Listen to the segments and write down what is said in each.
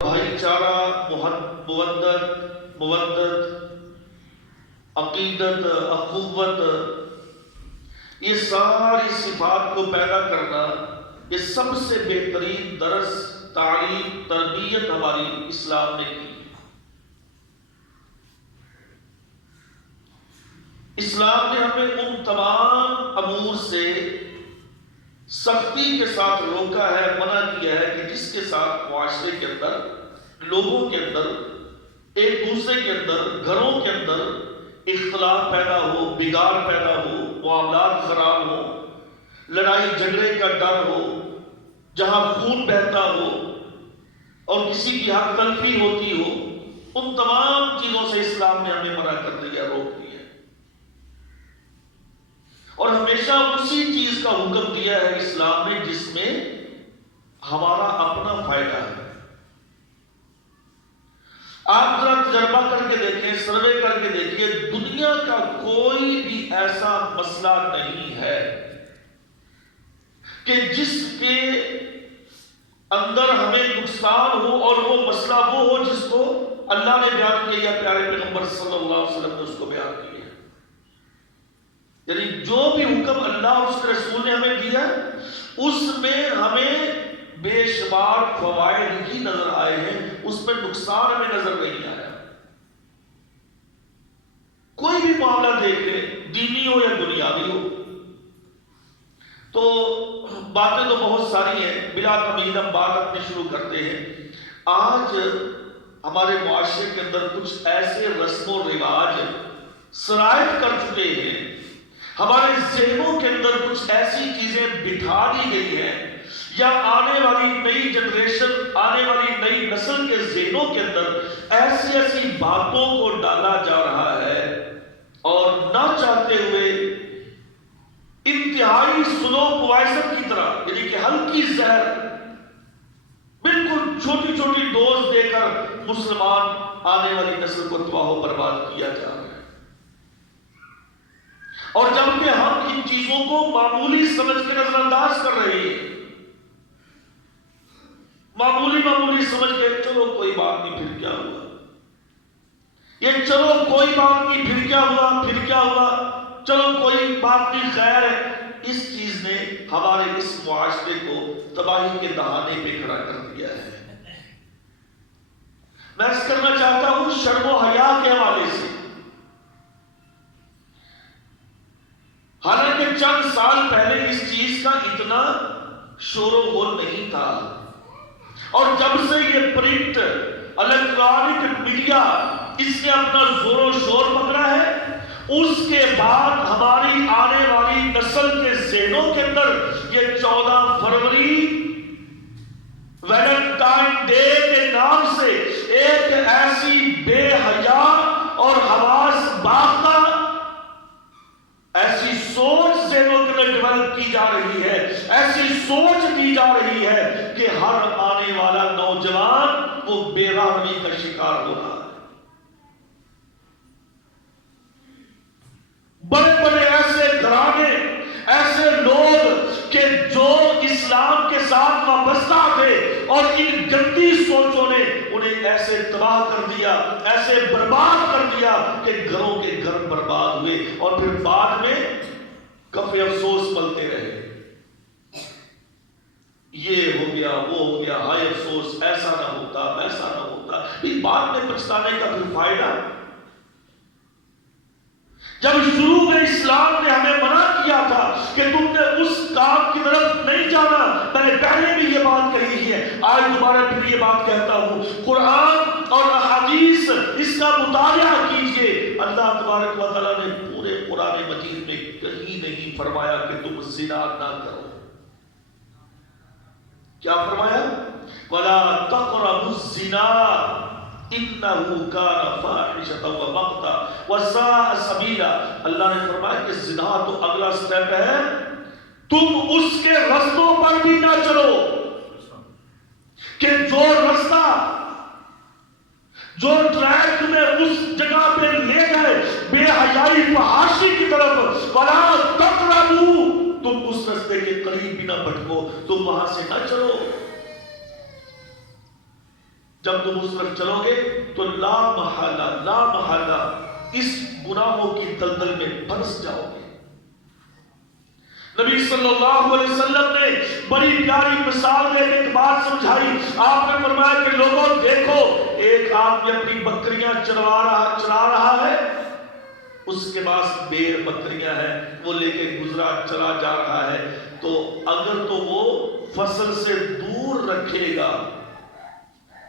بھائی چارہ، مودت، عقیدت، اخوت، یہ ساری صفات کو پیدا کرنا، یہ سب سے بہترین درس، تعلیم، تربیت ہماری اسلام نے کی۔ اسلام نے ہمیں ان تمام امور سے سختی کے ساتھ روکا ہے، منع کیا ہے کہ جس کے ساتھ معاشرے کے اندر، لوگوں کے اندر، ایک دوسرے کے اندر، گھروں کے اندر اختلاف پیدا ہو، بگاڑ پیدا ہو، معاملات خراب ہو، لڑائی جھگڑے کا ڈر ہو، جہاں خون بہتا ہو اور کسی کی حق تلفی ہوتی ہو، ان تمام چیزوں سے اسلام نے ہمیں منع کر دیا، روک دیا، اور ہمیشہ اسی چیز کا حکم دیا ہے اسلام نے جس میں ہمارا اپنا فائدہ ہے۔ آپ ذرا تجربہ کر کے دیکھیں، سروے کر کے دیکھیے، دنیا کا کوئی بھی ایسا مسئلہ نہیں ہے کہ جس کے اندر ہمیں نقصان ہو اور وہ مسئلہ وہ ہو جس کو اللہ نے بیان کیا یا پیارے پیغمبر صلی اللہ علیہ وسلم نے اس کو بیان کیا۔ یعنی جو بھی حکم اللہ اور اس کے رسول نے ہمیں دیا اس میں ہمیں بے شمار فوائد ہی نظر آئے ہیں، اس میں نقصان ہمیں نظر نہیں آیا۔ کوئی بھی معاملہ دیکھ لیں، دینی ہو یا دنیاوی ہو، تو باتیں تو بہت ساری ہیں، بلا تمہید ہم بات اپنی شروع کرتے ہیں۔ آج ہمارے معاشرے کے اندر کچھ ایسے رسم و رواج سرایت کر چکے ہیں، ہمارے ذہنوں کے اندر کچھ ایسی چیزیں بٹھا دی گئی ہیں، یا آنے والی نئی جنریشن، آنے والی نئی نسل کے ذہنوں کے اندر ایسی ایسی باتوں کو ڈالا جا رہا ہے، اور نہ چاہتے ہوئے انتہائی سلو پوائزن کی طرح، یعنی کہ ہلکی زہر بالکل چھوٹی چھوٹی ڈوز دے کر مسلمان آنے والی نسل کو تباہ و برباد کیا جا رہا ہے۔ اور جبکہ ہم ان چیزوں کو معمولی سمجھ کے نظر انداز کر رہے ہیں، معمولی سمجھ کے چلو کوئی بات نہیں، پھر کیا ہوا، یہ چلو کوئی بات نہیں، پھر کیا ہوا، چلو کوئی بات نہیں، خیر ہے۔ اس چیز نے ہمارے اس معاشرے کو تباہی کے دہانے پہ کھڑا کر دیا ہے۔ میں اس کرنا چاہتا ہوں شرم و حیا کے حوالے سے۔ حالانکہ چند سال پہلے اس چیز کا اتنا شور و غل نہیں تھا، اور جب سے یہ پرنٹ، الیکٹرانک میڈیا اس نے اپنا زور و شور پکڑا ہے، اس کے بعد ہماری آنے والی نسل کے ذہنوں کے اندر یہ 14 فروری ویلنٹائن ڈے کے نام سے ایک ایسی بے حیا اور حواس باختہ ایسی سوچ ذہنوں کے اندر ڈیولپ کی جا رہی ہے، ایسی سوچ دی جا رہی ہے کہ ہر آنے والا نوجوان وہ بے رحمی کا شکار ہو رہا ہے۔ بڑے بڑے ایسے گھرانے، ایسے لوگ کہ جو اسلام کے ساتھ وابستہ تھے، اور ان گندی سوچوں نے انہیں ایسے تباہ کر دیا، ایسے برباد کر دیا کہ گھروں کے گھر برباد ہوئے، اور پھر بعد میں کفِ افسوس پلتے رہے، یہ ہو گیا، وہ ہو گیا، ہائے افسوس، ایسا نہ ہوتا، ایسا نہ ہوتا۔ پھر بعد میں پچھتانے کا پھر فائدہ؟ جب شروع میں اسلام نے ہمیں منع کیا تھا کہ تم نے اس کام کی طرف نہیں جانا، میں نے پہلے بھی یہ بات کہی ہے، آج دوبارہ پھر یہ بات کہتا ہوں، قرآن اور احادیث اس کا مطالعہ کیجئے۔ اللہ تبارک و تعالیٰ نے پورے قرآن مجید میں کہیں نہیں فرمایا کہ تم زنا نہ کرو۔ کیا فرمایا؟ وَلَا تَقْرَبُوا الزِّنَا إِنَّهُ كَانَ فَاحِشَةً وَمَقْتًا وَسَاءَ سَبِيلًا۔ اللہ نے فرمایا کہ زنا تو اگلا سٹیپ ہے، تم اس کے رستوں پر بھی نہ چلو، کہ جو رستہ، جو ٹریک میں اس جگہ پہ لے گئے بے حیائی فحاشی کی طرف، وَلَا تَقْرَبُوا، تم اس رستے کے قریب بھی نہ بھٹکو، تم وہاں سے نہ چلو۔ جب تم اس طرف چلو گے تو لا محالہ اس گناہوں کی دلدل میں پھنس جاؤ گے۔ نبی صلی اللہ علیہ وسلم نے بڑی پیاری مثال دے کے ایک بات سمجھائی۔ آپ نے فرمایا کہ لوگوں دیکھو، ایک آدمی اپنی بکریاں چرا رہا ہے، اس کے پاس بیر بکریاں ہیں، وہ لے کے گزرا چلا جا رہا ہے، تو اگر تو وہ فصل سے دور رکھے گا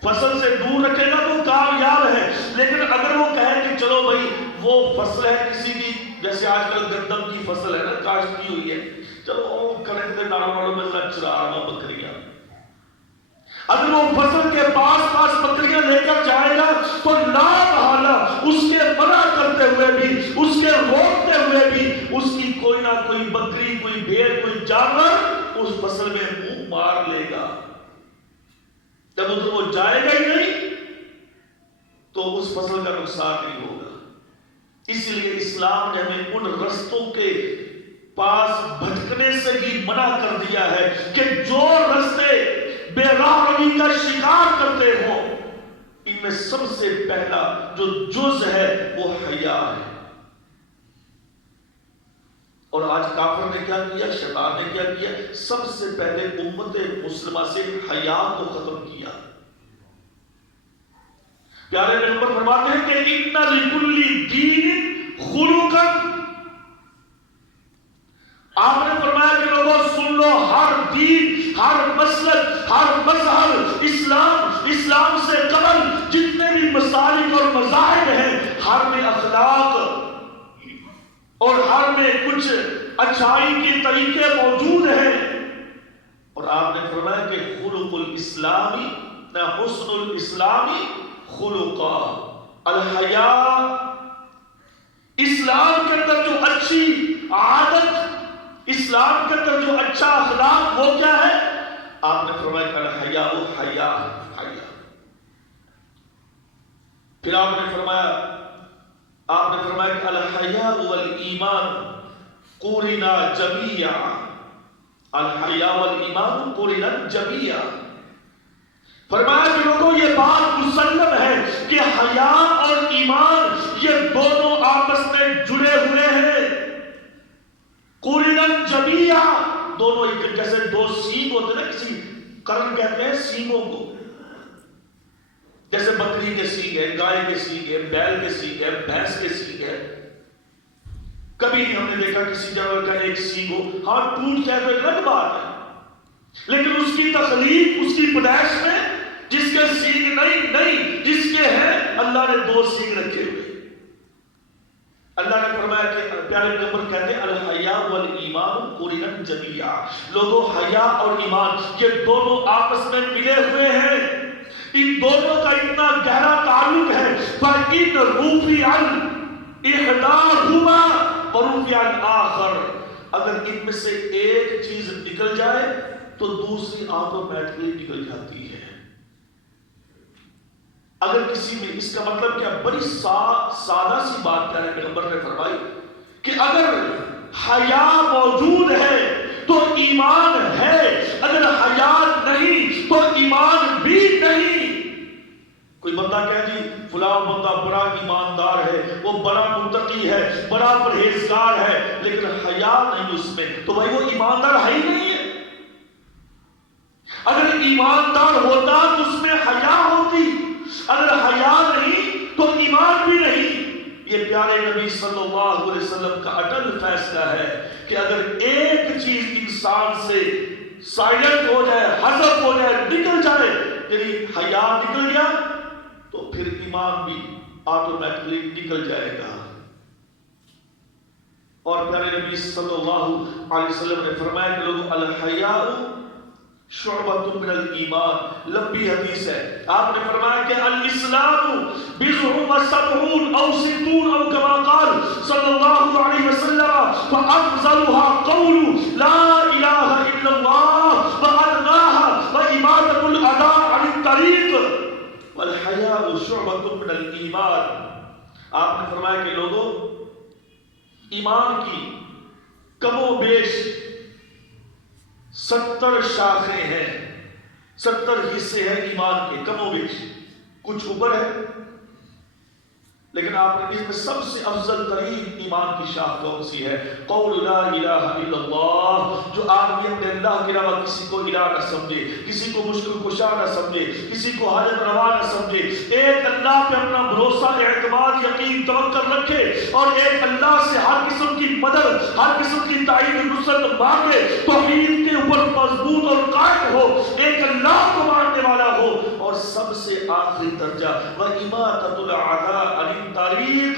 تو کامیاب ہے، لیکن اگر وہ کہے کہ چلو بھائی وہ فصل ہے کسی کی، جیسے آج کل گندم کی فصل ہے نا، کاشت کی ہوئی ہے، چلو کڑک کے نالوں والوں میں چرا رہا بکریاں، اگر وہ فصل کے پاس بکریاں لے کر جائے گا تو لا محالہ اس کے منع کرتے ہوئے بھی، اس کے روکتے ہوئے بھی، اس کی کوئی نہ کوئی بکری، کوئی بھیڑ، کوئی جانور اس فصل میں منہ مار لے گا۔ جب ادھر وہ جائے گا ہی نہیں تو اس فصل کا نقصان نہیں ہوگا۔ اس لیے اسلام نے ہمیں ان رستوں کے پاس بھٹکنے سے ہی منع کر دیا ہے کہ جو رستے بے راہ روی کا شکار کرتے ہو، ان میں سب سے پہلا جو جز ہے وہ حیا ہے۔ اور آج کافر نے کیا کیا، شیطان نے کیا کیا، سب سے پہلے امت مسلمہ سے حیا کو ختم کیا۔ پیارے پیغمبر فرماتے ہیں کہ اِنَّ لِكُلِّ دِینٍ خُلُقًا، آپ نے فرمایا کہ لوگوں سن لو، ہر دین، ہر مسلک، ہر مذہب، اسلام سے قبل جتنے بھی مسالک اور مذاہب ہیں، ہر میں اخلاق اور ہر میں کچھ اچھائی کے طریقے موجود ہیں۔ اور آپ نے فرمایا کہ خلق الاسلامی نہ حسن الاسلامی خلقا، الحیاء، اسلام کے اندر جو اچھی عادت، اسلام کے اندر جو اچھا اخلاق وہ کیا ہے؟ آپ نے فرمایا کہ الحیاء حیا، پھر آپ نے فرمایا کہ الحیاء والایمان قرنا جمیعا، الحیاء والایمان قرنا جمیعا، فرمایا کہ لوگوں یہ بات مسلم ہے کہ حیا اور ایمان یہ دونوں آپس میں جڑے ہوئے ہیں، قرنا جمیعا، دونوں جیسے دو سینگ ہوتے ہیں نا، کسی قرن کہتے ہیں سینگوں کو، جیسے بکری کے سینگ ہے، گائے کے سینگ ہے، بیل کے سینگ ہے، بھینس کے سینگ ہے۔ کبھی نہیں ہم نے دیکھا کسی جانور کا ایک سینگ ہو، ہاں ٹوٹ جائے تو ایک الگ بات ہے، لیکن اس کی تخلیق، اس کی پیدائش میں جس کے سینگ نہیں، جس کے ہیں اللہ نے دو سینگ رکھے ہوئے۔ اللہ نے فرمایا کہ پیارے پیغمبر کہتے ہیں الحیاء والایمان قرنا جمیعا، لوگوں حیا اور ایمان یہ دونوں آپس میں ملے ہوئے ہیں، ان دونوں کا اتنا گہرا تعلق ہے۔ فَإِنْ رُفِعَ إِحْدَاهُمَا وَرُفِعَ الْآخَرُ، اگر ان میں سے ایک چیز نکل جائے تو دوسری آٹومیٹکلی نکل جاتی ہے۔ اگر کسی میں، اس کا مطلب کیا، بڑی سادہ سی بات پیارے پیغمبر نے فرمائی کہ اگر حیا موجود ہے تو ایمان ہے، اگر حیا نہیں تو ایمان بھی نہیں۔ کوئی بندہ کہہ جی فلاں بندہ بڑا ایماندار ہے، وہ بڑا متقی ہے، بڑا پرہیزگار ہے، لیکن حیا نہیں اس میں، تو بھائی وہ ایماندار ہے ہی نہیں ہے۔ اگر ایماندار ہوتا تو اس میں حیا ہوتی، اگر حیا نہیں تو ایمان بھی نہیں۔ یہ پیارے نبی صلی اللہ علیہ وسلم کا اٹل فیصلہ ہے کہ اگر ایک چیز انسان سے سائلنٹ ہو جائے، حذف ہو جائے، نکل جائے، یعنی حیا نکل گیا تو پھر ایمان بھی آٹومیٹکلی نکل جائے گا۔ اور پیارے نبی صلی اللہ علیہ وسلم نے فرمایا کہ لوگ الحیاء شعبۃ من الایمان، لمبی حدیث ہے، آپ نے فرمایا کہ الاسلام بضع وسبعون او ستون او کما قال صلی اللہ علیہ وسلم، فافضلها قول لا الہ الا اللہ وادناها واماطۃ الاذى عن الطریق والحیاء شعبۃ من الایمان۔ آپ نے فرمایا کہ لوگوں ایمان کی کم و بیش 70 شاخیں ہیں، 70 حصے ہیں ایمان کے کم و بیش، کچھ اوپر ہے، لیکن آپ نے اس میں سب سے افضل ترین ایمان کی شاخ کون سی ہے؟ قول لا الہ الا اللہ، جو آدمی اپنے اللہ کے علاوہ کسی کو الہ نہ سمجھے، کسی کو مشکل کشا نہ سمجھے، کسی کو حاجت روا نہ سمجھے، ایک اللہ پہ اپنا بھروسہ، اعتماد، یقین، توکل رکھے اور ایک اللہ سے ہر قسم کی مدد، ہر قسم کی تائید نصرت مانگے، توحید کے اوپر مضبوط اور قائم ہو، ایک اللہ کو ماننے والا ہو، اور سب سے آخری درجہ وَإِمَاتَةُ الْأَعْدَاءِ عَنِ الطَّرِيقِ،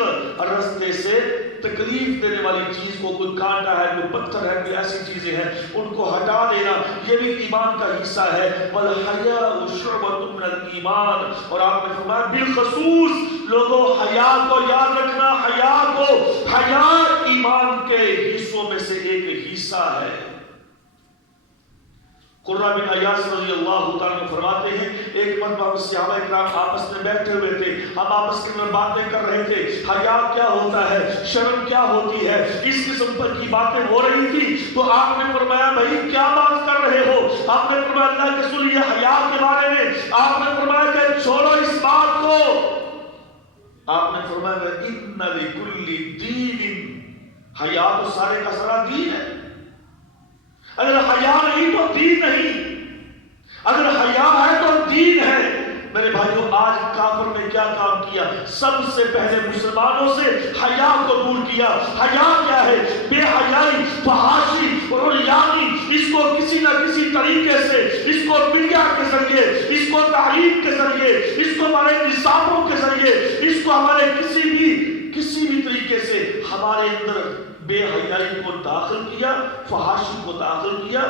رستے سے تکلیف دینے والی چیز کو، کوئی کانٹا ہے، کوئی پتھر ہے، کوئی ایسی چیزیں ہیں، ان کو ہٹا دینا، یہ بھی ایمان کا حصہ ہے۔ وَالْحَيَاءُ شُعْبَةٌ مِّنَ الْإِيمَانِ، اور آپ نے فرمایا بالخصوص لوگوں حیا کو یاد رکھنا، حیا ایمان کے حصوں میں سے ایک حصہ ہے۔ قرہ بن ایاس رضی اللہ تعالیٰ فرماتے ہیں ایک مرتبہ صحابہ اکرام آپس میں بیٹھے ہوئے تھے، ہم آپس میں باتیں کر رہے تھے، حیا کیا ہوتا ہے، شرم کیا ہوتی ہے، اس قسم پر کی باتیں ہو رہی تھی، تو آپ نے فرمایا بھائی کیا بات کر رہے ہو؟ آپ نے فرمایا اللہ کے رسول یہ حیا کے بارے میں، آپ نے فرمایا کہ چھوڑو اس بات کو، آپ نے فرمایا ان لکل دین، حیا تو سارے کا سارا دین ہے، اگر حیا نہیں تو دین نہیں، اگر حیا ہے تو دین ہے۔ میرے بھائیوں آج کافر نے کیا کام کیا؟ سب سے پہلے مسلمانوں سے حیا کو دور کیا۔ حیا کیا ہے؟ بے حیائی، فحاشی اور عریانی، اس کو کسی نہ کسی طریقے سے، اس کو میڈیا کے ذریعے، اس کو تعلیم کے ذریعے، اس کو ہمارے نصابوں کے ذریعے، اس کو ہمارے کسی بھی طریقے سے ہمارے اندر بے حیائی کو داخل کیا، فحاشی کو داخل کیا،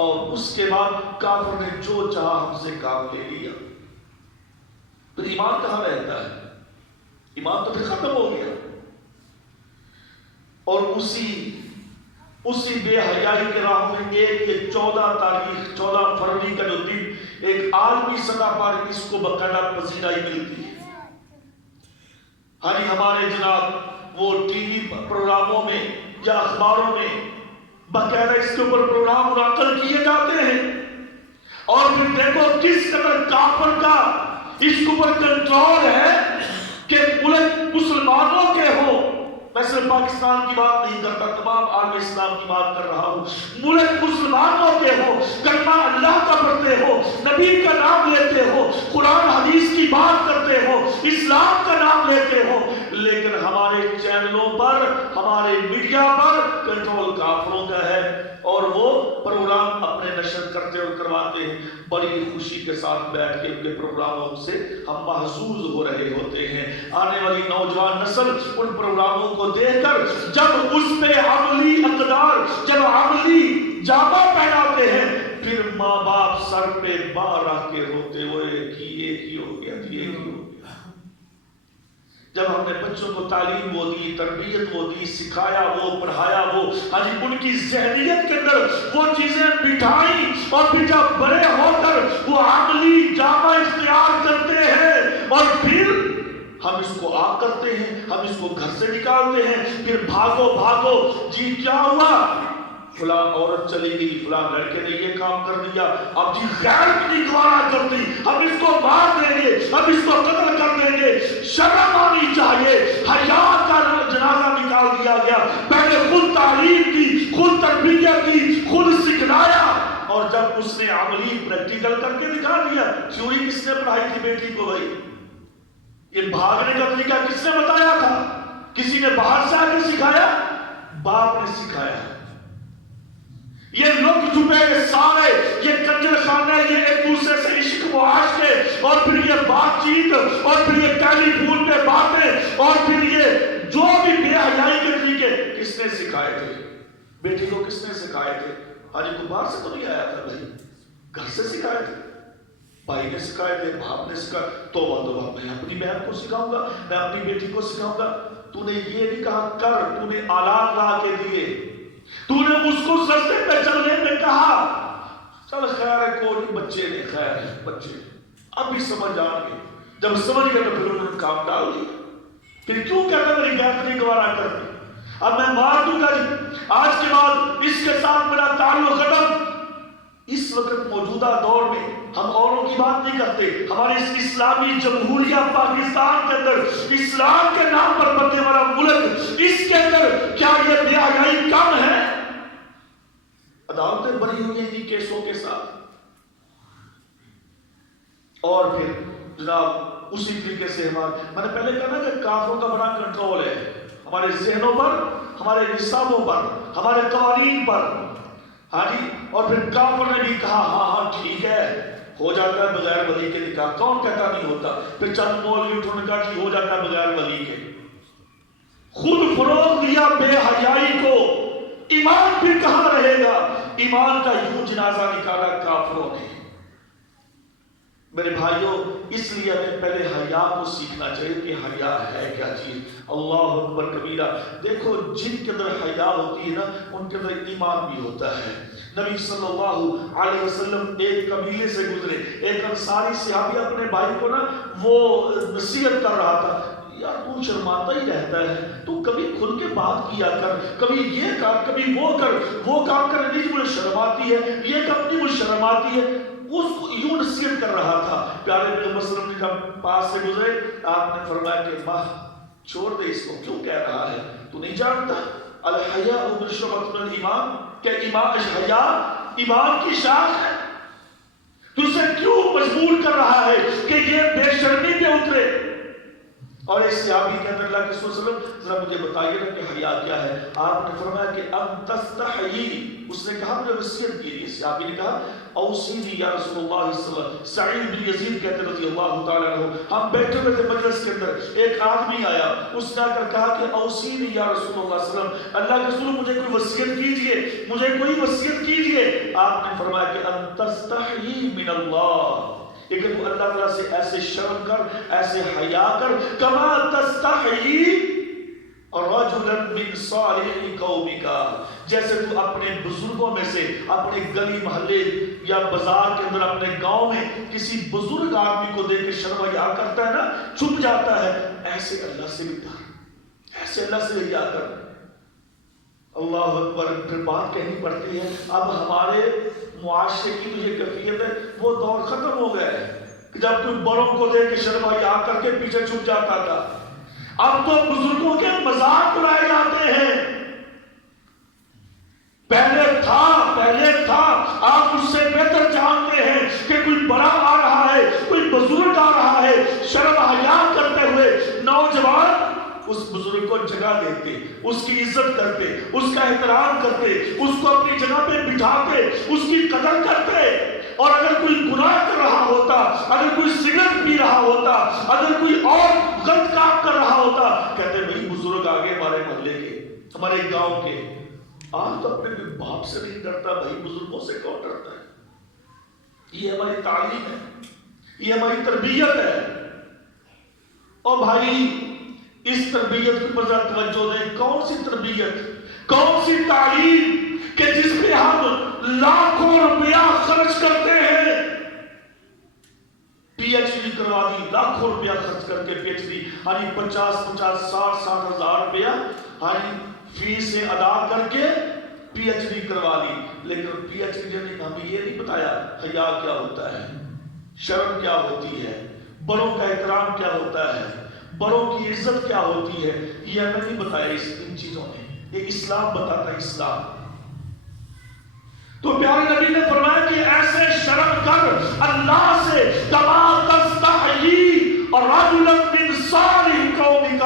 اور اس کے بعد کافر نے جو چاہا ہم سے کام لے لیا۔ پھر ایمان کہاں رہتا ہے؟ ایمان تو پھر ختم ہو گیا، اور اسی بے حیائی کے راہ میں ایک 14 فروری کا جو دن ایک عالمی سطح پر اس کو باقاعدہ پذیرائی ملتی ہے۔ ہمارے جناب وہ ٹی وی پروگراموں میں یا اخباروں میں باقاعدہ اس کے اوپر پروگرام منعقد کیے جاتے ہیں، اور پھر دیکھو کس قدر کافر کا اس کے اوپر کنٹرول ہے کہ ملک مسلمانوں کے ہو، میں صرف پاکستان کی بات نہیں کرتا، تمام عالم اسلام کی بات کر رہا ہوں، ملک مسلمانوں کے ہو، کلمہ اللہ کا پڑھتے ہو، نبی کا نام لیتے ہو، قرآن حدیث کی بات کرتے ہو، اسلام کا نام لیتے ہو، لیکن ہمارے چینلوں پر، ہمارے میڈیا پر کنٹرول کافروں کا ہے، اور وہ پروگرام اپنے نشر کرتے اور کرواتے ہیں۔ بڑی خوشی کے ساتھ بیٹھ کے ان کے پروگراموں سے ہم محظوظ ہو رہے ہوتے ہیں۔ آنے والی نوجوان نسل ان پروگراموں کو دیکھ کر جب اس پہ عملی اقدار، جب عملی جامہ پہناتے ہیں، پھر ماں باپ سر پہ بار رکھ کے روتے ہوئے کہ یہ ہی ہو گیا، یہ ہی ہو گیا۔ جب ہم نے بچوں کو تعلیم وہ دی، تربیت وہ دی، سکھایا وہ، پڑھایا وہ، ان کی ذہنیت کے اندر وہ چیزیں بٹھائیں، اور پھر جب بڑے ہو کر وہ عملی جامہ اختیار کرتے ہیں، اور پھر ہم اس کو آگ کرتے ہیں، ہم اس کو گھر سے نکالتے ہیں، پھر بھاگو جی کیا ہوا، فلاں عورت چلی گئی، فلاں لڑکے نے یہ کام کر دیا، اب جی غیرت نہیں گوارا کرتی، ہم اس کو مار دیں گے، ہم اس کو قتل کر دیں گے۔ شرم آنی چاہیے، حیا کا جنازہ نکال دیا گیا، پہلے خود تعلیم کی، خود تربیت کی، خود سکھلایا، اور جب اس نے عملی پریکٹیکل کر کے دکھا دیا۔ تھیوری کس نے پڑھائی تھی بیٹی کو بھائی؟ یہ بھاگنے کا طریقہ کس نے بتایا تھا؟ کسی نے باہر سے آ کے سکھایا؟ باپ نے سکھایا۔ یہ لوگ چھپے سارے، یہ کنجر خانے، یہ ایک دوسرے سے عشق و عاشقے، اور پھر یہ بات چیت، اور پھر یہ ٹیلی فون پہ باتیں، اور پھر یہ جو بھی بے حیائی کے طریقے کس نے سکھائے تھے؟ بیٹی کو کس نے سکھائے تھے؟ حاجی کو باہر سے تو نہیں آیا تھا بھائی، گھر سے سکھائے تھے، بھائی نے سکھائے تھے، باپ نے سکھایا۔ توبہ میں اپنی بہن کو سکھاؤں گا، میں اپنی بیٹی کو سکھاؤں گا۔ تو نے یہ نہیں کہا کر، تو نے آلات لا کے دیے، تو نے اس کو سجدے پہ چلنے میں کہا، چل خیر ہے کوئی بچے نے، خیر ہے بچے ابھی سمجھ آ گئے، جب سمجھ گئے تو پھر انہوں نے کام ڈال دیا۔ پھر کیوں کہتا میری غیرت نہیں گوارا کرتی، اب میں مار دوں گا، آج کے بعد اس کے ساتھ میرا تعلق ختم۔ اس وقت موجودہ دور میں ہم اوروں کی بات نہیں کرتے، ہمارے اس اسلامی جمہوریہ پاکستان کے اندر، اسلام کے نام پر بننے والا ملک، اس کے اندر کیا یہ بے حیائی کم ہے؟ عدالتیں بری ہوئی ہیں ان کیسوں کے ساتھ. اور پھر جناب اسی طریقے سے میں نے پہلے کہا نا کہ کافروں کا بڑا کنٹرول ہے ہمارے ذہنوں پر، ہمارے نصابوں پر، ہمارے قوانین پر. ہاں جی، اور پھر کافر نے بھی کہا ہاں ٹھیک ہے، ہو جاتا ہے بغیر ولی کے نکاح. کون کہتا نہیں ہوتا؟ پھر چند مولوی اٹھوں نے کہا کہ ہو جاتا ہے بغیر ولی کے. خود فروغ دیا بے حیائی کو. ایمان پھر کہاں رہے گا؟ ایمان کا یوں جنازہ نکالا کافروں نے. میرے بھائیوں، اس لیے ہمیں پہلے حیا کو سیکھنا چاہیے کہ حیا ہے کیا چیز. اللہ اکبر کبیرہ. دیکھو جن کے اندر حیا ہوتی ہے نا، ان کے اندر ایمان بھی ہوتا ہے. نبی صلی اللہ علیہ وسلم ایک قبیلے سے گزرے، ایک انصاری صحابی اپنے بھائی کو نا وہ نصیحت کر رہا تھا، یار تو شرماتا ہی رہتا ہے، تو کبھی کھل کے بات کیا کر، کبھی یہ کر کبھی وہ کر، وہ کام کرنے کی مجھے شرم آتی ہے، یہ کام کی مجھے شرم آتی ہے. اس کو یوں نصیحت کر رہا تھا. پیارے پیغمبر صلی اللہ علیہ وسلم نے جب پاس سے گزرے، آپ نے فرمایا کہ ماں چھوڑ دے اس کو، کیوں کہہ رہا ہے؟ تو نہیں جانتا الحیاء من شعبۃ من الایمان، کہ ایمان حیا ایمان کی شاخ ہے؟ تو اسے کیوں مجبور کر رہا ہے کہ یہ بے شرمی پہ اترے؟ اور اس صحابی کے اندر اللہ کے رسول صلی اللہ علیہ وسلم ذرا مجھے بتائیے نا کہ حیا کیا ہے؟ آپ نے فرمایا کہ ان تستحیی. اس نے کہا مجھے وصیت کی. اس صحابی نے کہا اوصینی یا رسول اللہ صلی اللہ علیہ وسلم. سعید بن یزید کہتے رضی اللہ تعالیٰ عنہ، ہم بیٹھے ہوئے تھے مجلس کے اندر، ایک آدمی آیا، اس نے آ کر کہا کہ اوصینی یا رسول اللہ صلی اللہ علیہ وسلم، اللہ کے رسول مجھے کوئی وصیت کیجئے، مجھے کوئی وصیت کیجئے. آپ نے فرمایا کہ ان تستحیی من اللہ، کہ تو اللہ تعالیٰ سے ایسے شرم کر، ایسے حیا کر، کما تستحیی رجلا من صالح قومک، جیسے تو اپنے بزرگوں میں سے، اپنے گلی محلے یا بازار کے اندر اپنے گاؤں میں کسی بزرگ آدمی کو دیکھ کے شرم حیا کرتا ہے نا، چھپ جاتا ہے، ایسے اللہ سے بھی ڈر، ایسے اللہ سے حیا کر. اللہ اکبر. پھر بات کہنی پڑتی ہے اب ہمارے معاشرے کی جو یہ کیفیت ہے، وہ دور ختم ہو گیا ہے کہ جب کوئی بڑوں کو دیکھ کے شرم حیا کر کے پیچھے چھپ جاتا تھا. اب تو بزرگوں کے مذاق اڑائے جاتے ہیں. پہلے تھا آپ اس سے بہتر جانتے ہیں کہ کوئی بڑا آ رہا ہے، کوئی بزرگ آ رہا ہے، شرم حیا کرتے ہوئے نوجوان اس بزرگ کو جگہ دیتے، اس کی عزت کرتے، اس کا احترام کرتے، اس کو اپنی جگہ پہ بٹھاتے، اس کی قدر کرتے. اور اگر کوئی گناہ کر رہا ہوتا، اگر کوئی سگریٹ پی رہا ہوتا، اگر کوئی اور غلط کام کر رہا ہوتا، کہتے بھئی بزرگ آگے ہمارے محلے کے، ہمارے گاؤں کے. آج تو اپنے باپ سے نہیں ڈرتا بھائی، بزرگوں سے کون ڈرتا ہے؟ یہ ہماری تعلیم ہے، یہ ہماری تربیت ہے. اور بھائی اس تربیت کی پر توجہ دیں. کون سی تربیت، کون سی تعلیم کہ جس پہ ہم لاکھوں روپیہ خرچ کرتے ہیں؟ پی ایچ ڈی کروا دی، لاکھوں روپیہ خرچ کر کے پی ایچ ڈی، 50 ہزار روپیہ فیس سے ادا کر کے پی ایچ ڈی کروا لی. لیکن پی ایچ ڈی نے ہمیں یہ نہیں بتایا حیا کیا ہوتا ہے، شرم کیا ہوتی ہے، بڑوں کا احترام کیا ہوتا ہے، بڑوں کی عزت کیا ہوتی ہے. یہ ہمیں نہیں بتایا ان چیزوں نے، یہ اسلام بتاتا ہے، اسلام. تو پیارے نبی نے فرمایا کہ ایسے شرم کر اللہ سے کما تستحیی رجلا من صالح قومک،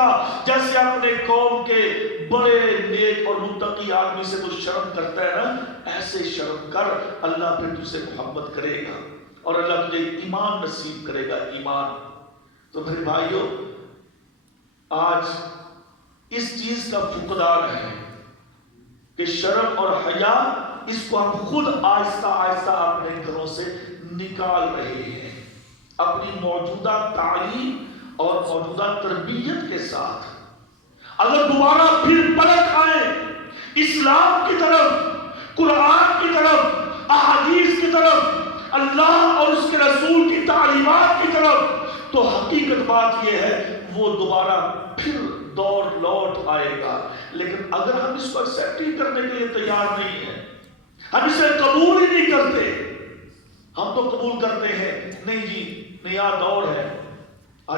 جیسے اپنے قوم کے بڑے نیک اور متقی آدمی سے تو شرم کرتا ہے نا، ایسے شرم کر، اللہ پھر تجھ سے محبت کرے گا اور اللہ تجھے ایمان نصیب کرے گا. ایمان. تو میرے بھائیوں، آج اس چیز کا فقدان ہے کہ شرم اور حیا، اس کو ہم خود آہستہ آہستہ اپنے گھروں سے نکال رہے ہیں. اپنی موجودہ تعلیم اور موجودہ تربیت کے ساتھ اگر دوبارہ پھر پلٹ آئے اسلام کی طرف، قرآن کی طرف، احادیث کی طرف، اللہ اور اس کے رسول کی تعلیمات کی طرف، تو حقیقت بات یہ ہے وہ دوبارہ پھر دور لوٹ آئے گا. لیکن اگر ہم اس کو ایکسپٹ ہی کرنے کے لیے تیار نہیں ہیں، ہم اسے قبول ہی نہیں کرتے، ہم تو قبول کرتے ہیں نہیں جی نیا دور ہے،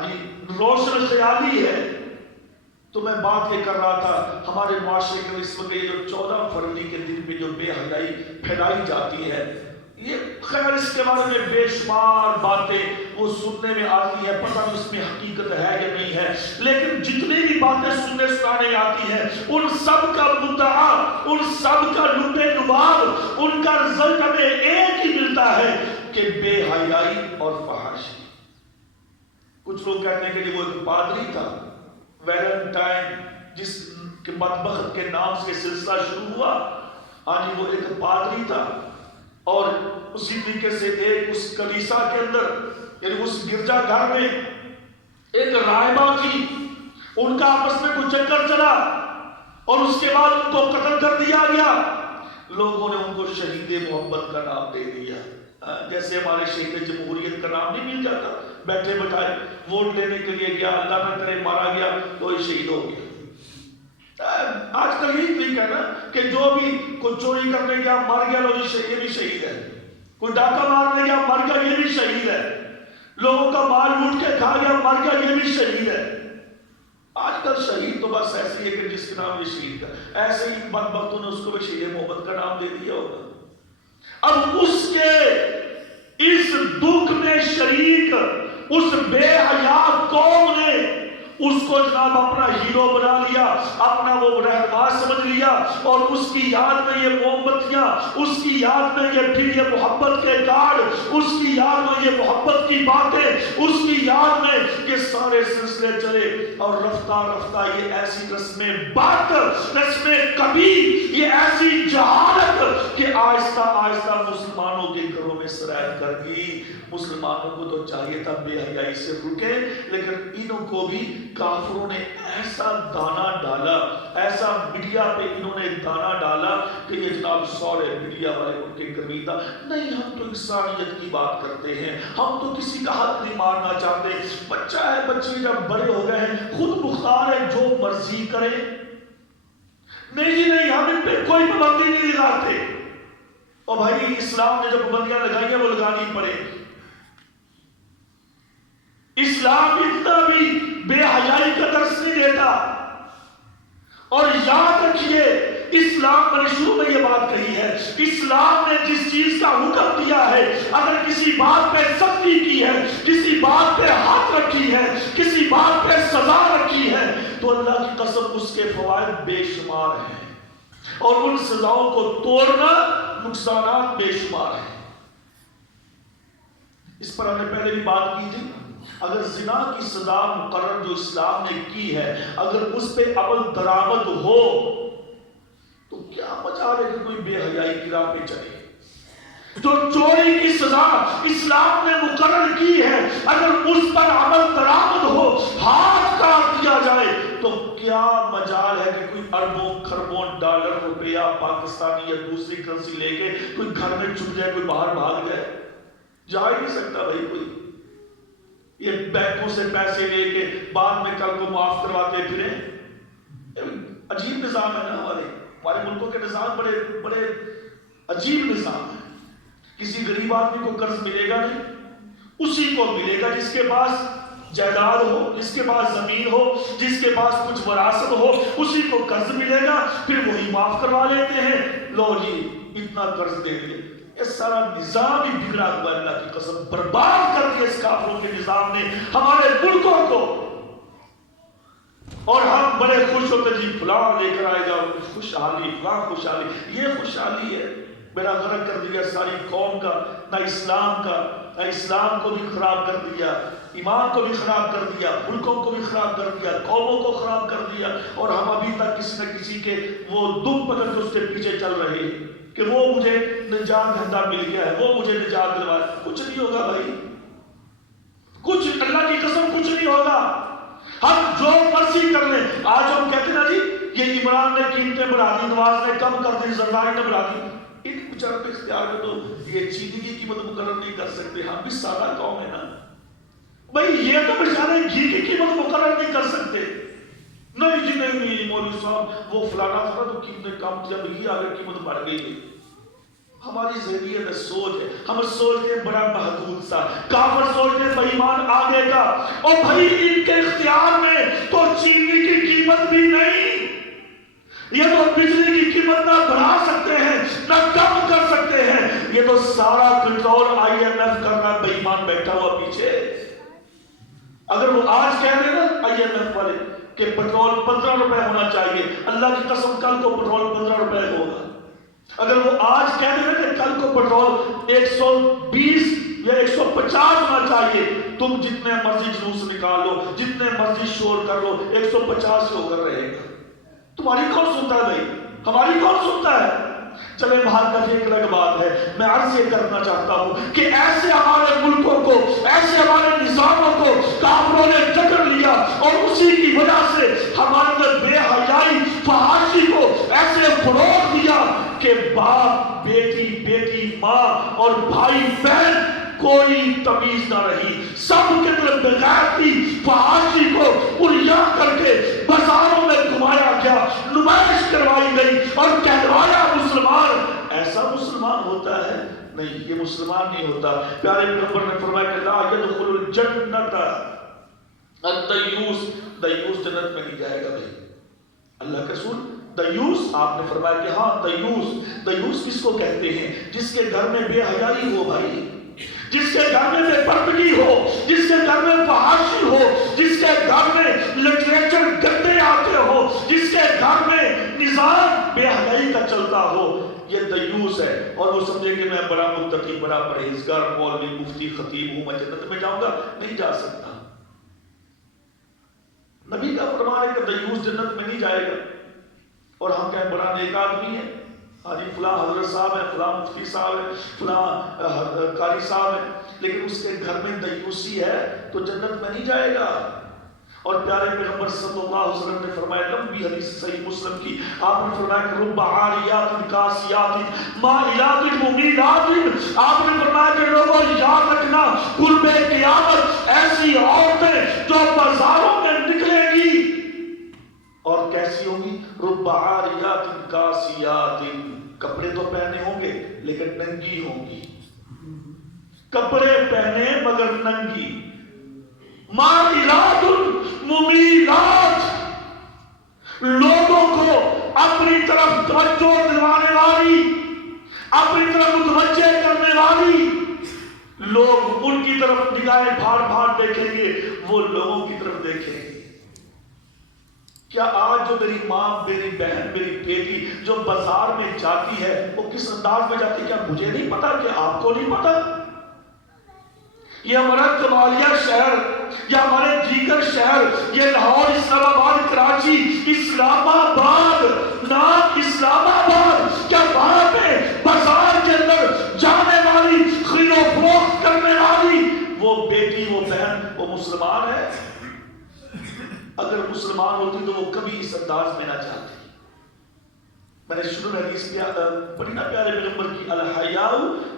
جی روشن خیالی ہے۔ تو میں بات یہ کر رہا تھا ہمارے معاشرے کے اس وقت یہ جو 14 فروری کے دن پہ جو بے حیائی پھیلائی جاتی ہے، یہ خیر اس کے بارے میں بے شمار باتیں وہ سننے میں آتی ہے، پتہ نہیں اس میں حقیقت ہے یا نہیں ہے، لیکن جتنی بھی باتیں سننے سنانے آتی ہیں ان سب کا مدعا، ان سب کا لبے لباب، ان کا رزلٹ ہمیں ایک ہی ملتا ہے کہ بے حیائی اور فحاشی۔ کچھ لوگ کہتے ہیں کہ وہ ایک پادری تھا ویلنٹائن، جس کے بدبخت کے نام سے سلسلہ شروع ہوا، جی وہ ایک پادری تھا، اور اسی طریقے سے ایک اس کلیسا کے اندر یعنی اس گرجا گھر میں ایک راہبہ تھی، ان کا آپس میں کچھ چکر چلا اور اس کے بعد ان کو قتل کر دیا گیا۔ لوگوں نے ان کو شہید محبت کا نام دے دیا، جیسے ہمارے شہید جمہوریت کا نام نہیں مل جاتا، بیٹھے بٹھائے ووٹ لینے کے لیے گیا، اللہ نہ کرے مارا گیا تو یہ شہید ہو گیا۔ آج کل یہی طریقہ ہے نا کہ جو بھی کوئی چوری کرنے گیا مر گیا، لوگ یہ بھی شہید ہے، کوئی ڈاکہ مارنے گیا مر گیا یہ بھی شہید ہے، لوگوں کا مال لوٹ کے کھا گیا مر گیا یہ بھی شہید ہے۔ آج کل شہید تو بس ایسے ہی ہے کہ جس کے نام یہ شہید کا، ایسے ہی بدبختوں نے اس کو بھی شہید محبت کا نام دے دیا ہوگا۔ اب اس کے اس دکھ میں شریک اس بے حیا قوم نے اس کو جناب اپنا ہیرو بنا لیا، اپنا وہ رہنما سمجھ لیا، اور اس کی یاد میں یہ موم بتیاں، اس کی یاد میں یہ پھر یہ محبت کے کارڈ، اس کی یاد میں یہ محبت کی باتیں، اس کی یاد میں یہ سارے سلسلے چلے، اور رفتہ رفتہ یہ ایسی رسمیں بد، رسمیں کبیر، یہ ایسی جہالت کہ آہستہ آہستہ مسلمانوں کے گھروں میں سرایت کر گئی۔ مسلمانوں کو تو چاہیے تھا بے حیائی سے رکے، لیکن انہوں کو بھی کافروں نے ایسا دانا ڈالا، ایسا میڈیا پہ انہوں نے دانا ڈالا کہ یہ جناب سارے میڈیا والے ان کے گرویدہ نہیں، ہم تو انسانیت کی بات کرتے ہیں، ہم تو کسی کا حق نہیں مارنا چاہتے، بچہ ہے بچے جب بڑے ہو گئے ہیں خود مختار ہے جو مرضی کرے، نہیں جی نہیں ہم ان پہ کوئی پابندی نہیں لگاتے۔ اور بھائی اسلام نے جو پابندیاں لگائی ہیں وہ لگانی پڑے۔ اسلام اتنا بھی بے حیائی کا درس نہیں دیتا، اور یاد رکھیے اسلام نے شروع میں یہ بات کہی ہے، اسلام نے جس چیز کا حکم دیا ہے اگر کسی بات پہ سختی کی ہے، کسی بات پہ ہاتھ رکھی ہے، کسی بات پہ سزا رکھی ہے، تو اللہ کی قسم اس کے فوائد بے شمار ہیں، اور ان سزاؤں کو توڑنا نقصانات بے شمار ہیں۔ اس پر ہم نے پہلے بھی بات کی تھی، اگر زنا کی سزا مقرر جو اسلام نے کی ہے اگر اس پہ عمل درآمد ہو تو کیا مجال ہے کہ کوئی بے حیائی کی راہ پہ چلے۔ جو چوری کی سزا اسلام نے مقرر کی ہے اگر اس پر عمل درآمد ہو، ہاتھ کاٹ دیا جائے، تو کیا مجال ہے کہ کوئی اربوں کھربوں ڈالر روپیہ پاکستانی یا دوسری کرنسی لے کے کوئی گھر میں چھپ جائے، کوئی باہر بھاگ جائے؟ جا ہی نہیں سکتا بھائی کوئی۔ یہ بینکوں سے پیسے لے کے بعد میں کل کو معاف کرواتے پھریں، عجیب نظام ہے نا ہمارے ملکوں کے نظام بڑے عجیب نظام ہے۔ کسی غریب آدمی کو قرض ملے گا نہیں، اسی کو ملے گا جس کے پاس جائیداد ہو، جس کے پاس زمین ہو، جس کے پاس کچھ وراثت ہو، اسی کو قرض ملے گا، پھر وہی معاف کروا لیتے ہیں، لو جی اتنا قرض دے دیں۔ یہ سارا نظام ہی بگڑا ہوا ہے، اللہ کی قسم برباد کر دیا اس کافروں کے نظام نے ہمارے ملکوں کو، اور ہم بڑے خوش ہوتے جی فلاں لے کر آئے گا خوشحالی، فلاں خوشحالی۔ یہ خوشحالی ہے میرا غرق کر دیا ساری قوم کا، نہ اسلام کا، نہ اسلام کو بھی خراب کر دیا، ایمان کو بھی خراب کر دیا، ملکوں کو بھی خراب کر دیا، قوموں کو خراب کر دیا، اور ہم ابھی تک کسی نہ کسی کے وہ دم پکڑ کے اس کے پیچھے چل رہے ہیں کہ وہ مجھے نجات دہندہ مل گیا ہے، وہ مجھے نجات دلوایا۔ کچھ نہیں ہوگا بھائی، کچھ اللہ کی قسم کچھ نہیں ہوگا، ہم جو مرضی کر لیں۔ آج ہم کہتے ہیں نا جی یہ عمران نے قیمتیں بڑھا دی، نواز نے کم کر دی، زرداری نے بڑھا دی، ان بیچاروں کے اختیار میں تو یہ چینی کی قیمت مقرر نہیں کر سکتے، ہم بھی سادہ قوم ہے نا بھائی، یہ تو بیچارے گھی کی قیمت مقرر نہیں کر سکتے۔ نہیں جی نہیں مولوی صاحب وہ فلانا تھا تو قیمتیں کم، جب گھی آگے قیمت بڑھ گئی۔ ہماری ذہنیت ہے، سوچ ہے، ہم سوچتے ہیں بڑا محدود سا، کافر سوچتے ہیں بے ایمان آگے کا، اور بھائی ان کے اختیار میں تو چینی کی قیمت بھی نہیں، یہ تو بجلی کی قیمت نہ بڑھا سکتے ہیں نہ کم کر سکتے ہیں، یہ تو سارا کنٹرول IMF کرنا، بے ایمان بیٹھا ہوا پیچھے۔ اگر وہ آج کہہ دیں نا IMF والے کہ پیٹرول 15 روپے ہونا چاہیے، اللہ کی قسم کل کو پیٹرول 15 روپے ہوگا۔ اگر وہ آج کہہ دیں کہ کل کو پیٹرول 120 یا 150 ہونا چاہیے، تم جتنے مرضی جلوس نکال لو، جتنے مرضی شور کر لو، 150 ہو کر رہے گا۔ تمہاری کون سنتا ہے بھائی؟ ہماری کون سنتا ہے؟ چلے بھارت کا ایک الگ بات ہے، میں عرض یہ کرنا چاہتا ہوں کہ ایسے ہمارے ملکوں کو، ایسے ہمارے نظاموں کو کافروں نے جکڑ لیا، اور اسی کی وجہ سے ہمارے اندر بے حیائی، فحاشی کو ایسے فروغ دیا کہ باپ بیٹی، بیٹی ماں اور بھائی بہن کوئی تمیز نہ رہی، سب کے اندر بغیرتی، فحاشی کو اڑیا کر کے بازاروں میں گھمایا گیا، نمائش کروائی گئی اور کہلوایا مسلمان۔ ایسا مسلمان ہوتا ہے؟ نہیں، یہ مسلمان نہیں ہوتا۔ پیارے پیغمبر نے فرمایا کہ لا يدخل الجنت الدیوس، دیوس جنت میں نہیں جائے گا بھائی۔ اللہ کے رسول دیوس، آپ نے فرمایا کہ ہاں دیوس، دیوس کس کو کہتے ہیں؟ جس کے گھر میں بے حیائی ہو بھائی، جس کے گھر میں بے پردگی ہو، جس کے گھر میں فحاشی ہو، جس کے گھر میں لٹریچر گندے آتے ہو، جس کے گھر میں نظام بے حیائی کا چلتا ہو، یہ دیوس ہے۔ اور وہ سمجھے کہ میں بڑا متقی، بڑا پرہیزگار، مولوی، مفتی، خطیب ہوں، میں جنت میں جاؤں گا، نہیں جا سکتا۔ نبی کا فرمان ہے کہ دیوس جنت میں نہیں جائے گا، اور ہم کہیں بڑا نیک آدمی ہے، ہاں جی فلاں حضرت صاحب ہے، فلاں مفتی صاحب ہے، فلاں قاری صاحب ہے، لیکن اس کے گھر میں دیوسی ہے تو جنت میں نہیں جائے گا۔ اور پیارے پیغمبر صلی اللہ علیہ وسلم نے فرمایا، لمبی حدیث صحیح مسلم کی، آپ نے فرمایا کہ رب عاریات کاسیات مائلات ممیلات، آپ نے فرمایا کہ لوگوں یاد رکھنا قرب قیامت ایسی عورتیں جو بازاروں میں نکلیں گی اور کیسی ہوں گی؟ رب عاریات کاسیات، کپڑے تو پہنے ہوں گے لیکن ننگی ہوں گی، کپڑے پہنے مگر ننگی، مائلات ممیلات، لوگوں کو اپنی طرف توجہ دلانے والی، اپنی طرف متوجہ کرنے والی، لوگ ان کی طرف نگاہیں بھاڑ بھاڑ دیکھیں گے، وہ لوگوں کی طرف دیکھیں گے۔ کیا آج جو میری ماں، میری بہن، میری بیٹی جو بازار میں جاتی ہے وہ کس انداز میں جاتی ہے؟ کیا مجھے نہیں پتا؟ کہ آپ کو نہیں پتا؟ یہ ہمارا کمالیہ شہر، یا ہمارے دیگر شہر، یہ لاہور، اسلام آباد، کراچی، اسلام آباد، نام اسلام آباد، کیا وہاں پہ بازار کے اندر جانے والی، خرید و فروخت کرنے والی وہ بیٹی، وہ بہن، وہ مسلمان ہے؟ اگر مسلمان ہوتی تو وہ کبھی اس انداز میں نہ جاتی۔ میں نے شروع میں حدیث پڑھی نا پیارے پیغمبر کی، الحیاء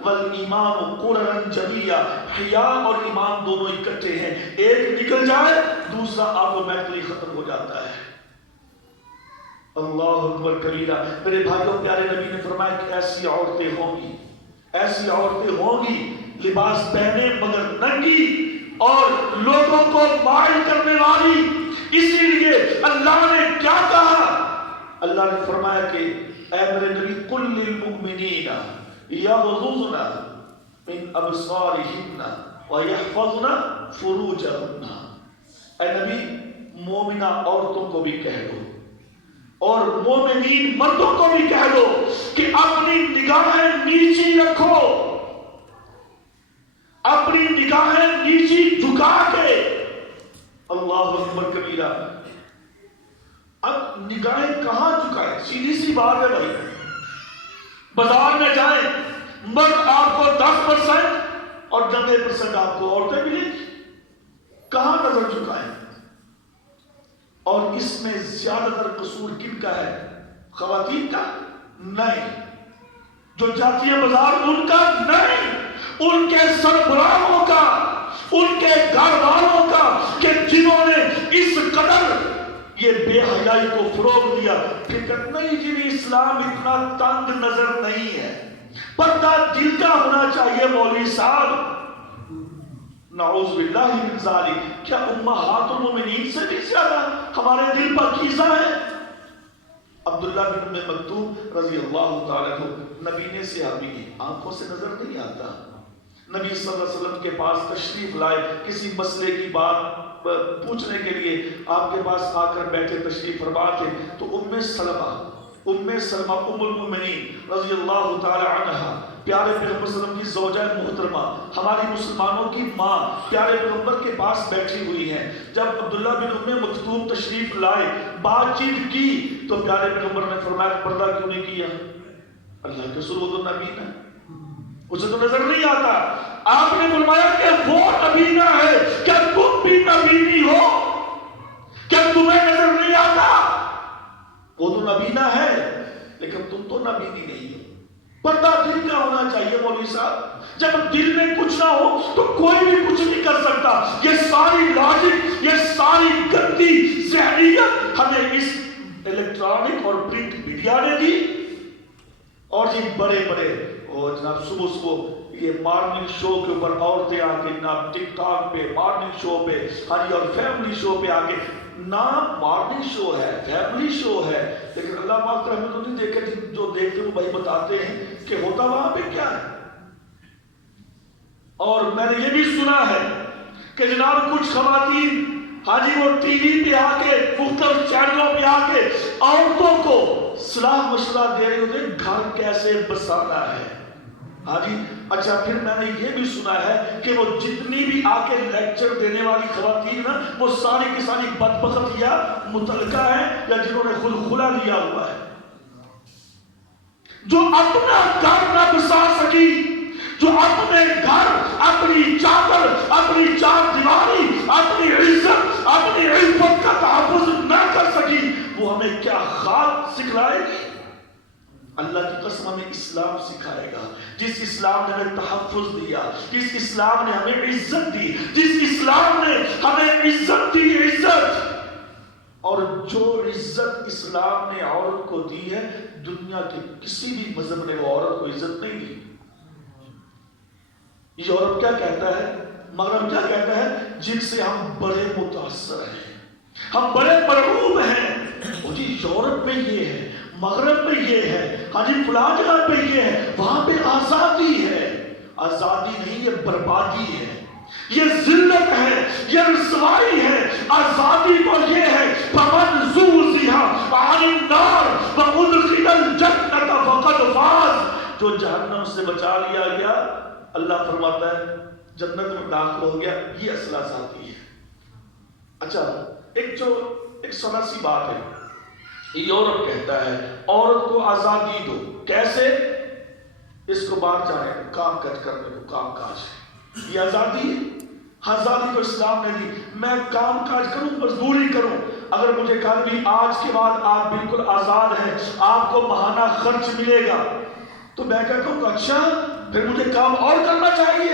والایمان قرن جمیع، حیا اور ایمان دونوں اکٹھے ہیں، ایک نکل جائے دوسرا آٹومیٹکلی ختم ہو جاتا ہے۔ اللہ اکبر کبیرہ۔ میرے بھائیوں، پیارے نبی نے فرمایا کہ ایسی عورتیں ہوں گی، ایسی عورتیں ہوں گی لباس پہنے مگر ننگی اور لوگوں کو مائل کرنے والی۔ اسی لیے اللہ نے کیا کہا؟ اللہ نے فرمایا کہ اے میرے نبی قل للمؤمنین یغضضن من ابصارہن ویحفظن فروجہن، اے نبی مومنہ عورتوں کو بھی کہہ دو اور مومنین مردوں کو بھی کہہ دو کہ اپنی نگاہیں نیچی رکھو، اپنی نگاہیں نیچی جھکا کے۔ اللہ اکبر کبیرہ۔ اب نگاہیں کہاں جھکائیں؟ سیدھی سی بات ہے بھائی، بازار میں جائیں، مرد آپ کو 10% اور 90% آپ کو عورتیں ملیں گی، کہاں نظر جھکائیں؟ اور اس میں زیادہ تر قصور کن کا ہے؟ خواتین کا؟ نہیں۔ جو جاتی ہیں بازار ان کا نہیں، ان کے سربراہوں کا، ان کے گھر والوں کا، کہ جنہوں نے اس قدر یہ بے حیائی کو فروغ دیا۔ فکر نہیں جی، اسلام اتنا تنگ نظر نہیں ہے، پردہ دل کا ہونا چاہیے مولوی صاحب. نعوذ باللہ من ذالک. کیا امہات المومنین سے بھی زیادہ ہمارے دل پاکیزہ ہے؟ عبداللہ بن ام مکتوم رضی اللہ تعالیٰ عنہ نبی نے صحابی کی آنکھوں سے نظر نہیں آتا. نبی صلی اللہ علیہ وسلم کے پاس تشریف لائے کسی مسئلے کی بات پوچھنے کے لیے، آپ کے پاس آ کر بیٹھے تشریف فرما تھے، تو ام سلمہ ام المؤمنین رضی اللہ تعالی عنہ، پیارے پیغمبر صلی اللہ علیہ وسلم کی زوجہ محترمہ، ہماری مسلمانوں کی ماں، پیارے پیغمبر کے پاس بیٹھی ہوئی ہیں. جب عبداللہ بن ام مکتوم تشریف لائے، بات چیت کی، تو پیارے پیغمبر نے فرمایا پردہ کیوں نہیں کیا؟ اللہ کے رسول وہ تو نبی ہے، اسے تو نظر نہیں آتا. آپ نے فرمایا کہ وہ نبینا ہے، کیا تم بھی نبینی ہو؟ کیا تمہیں نظر نہیں آتا؟ وہ تو نبینا ہے لیکن تم تو نبینی نہیں ہو. پردہ دل کا ہونا چاہیے مولوی صاحب. جب دل میں کچھ نہ ہو تو کوئی بھی کچھ نہیں کر سکتا. یہ ساری لاجک، یہ ساری گندی ذہنیت ہمیں اس الیکٹرانک اور پرنٹ میڈیا نے دی. اور یہ بڑے بڑے اور جناب صبح یہ مارننگ شو کے اوپر عورتیں آ کے جناب ٹک ٹاک پہ، مارننگ شو پہ، اور فیملی شو پہ آ کے، نام مارننگ شو ہے، فیملی شو ہے، لیکن اللہ پاک ہمیں تو نہیں دیکھے. جو دیکھتے وہ بھائی بتاتے ہیں کہ ہوتا وہاں پہ کیا ہے. اور میں نے یہ بھی سنا ہے کہ جناب کچھ خواتین حاجی وہ ٹی وی پہ آ کے، مختلف چینلوں پہ آ کے عورتوں کو صلاح مشورہ دے رہے ہوتے گھر کیسے بسانا ہے. ہاں جی. اچھا پھر میں نے یہ بھی سنا ہے کہ وہ جتنی بھی آ کے لیکچر دینے والی خواتین نا، وہ ساری کی ساری بدبخت یا متعلقہ ہیں یا جنہوں نے خلخلہ لیا ہوا ہے، جو اپنا گھر نہ بسا سکی، جو اپنے گھر، اپنی چادر، اپنی چار دیواری، اپنی عزت، اپنی عزت کا تحفظ نہ کر سکی، وہ ہمیں کیا خاک سکھلائے گی؟ اللہ کی قسم ہمیں اسلام سکھائے گا. جس اسلام نے ہمیں تحفظ دیا، جس اسلام نے ہمیں عزت دی، جس اسلام نے ہمیں عزت دی، عزت. اور جو عزت اسلام نے عورت کو دی ہے، دنیا کے کسی بھی مذہب نے وہ عورت کو عزت نہیں دی. یورپ کیا کہتا ہے، مغرب کیا کہتا ہے، جن سے ہم بڑے متاثر ہیں، ہم بڑے مرعوب ہیں. وہ جی یورپ میں یہ ہے، مغرب میں یہ ہے، ہاں جی فلاں جگہ پہ یہ ہے، وہاں پہ آزادی ہے. آزادی نہیں، یہ بربادی ہے، یہ ذلت ہے، یہ رسوائی ہے. آزادی تو یہ ہے فمن زحزح عن النار وادخل الجنة فقد فاز. جو جہنم سے بچا لیا گیا، اللہ فرماتا ہے جنت میں داخل ہو گیا، یہ اصل آزادی ہے. اچھا ایک سنا سی بات ہے، یورپ کہتا ہے عورت کو آزادی دو. کیسے؟ اس کو باہر جانے کو، کام کاج کرنے کو، کام کاج، یہ آزادی ہے. آزادی تو اسلام نے دی. میں کام کاج کروں، مزدوری کروں، اگر مجھے کل بھی آج کے بعد آپ بالکل آزاد ہیں، آپ کو ماہانہ خرچ ملے گا، تو میں کہتا ہوں اچھا پھر مجھے کام اور کرنا چاہیے.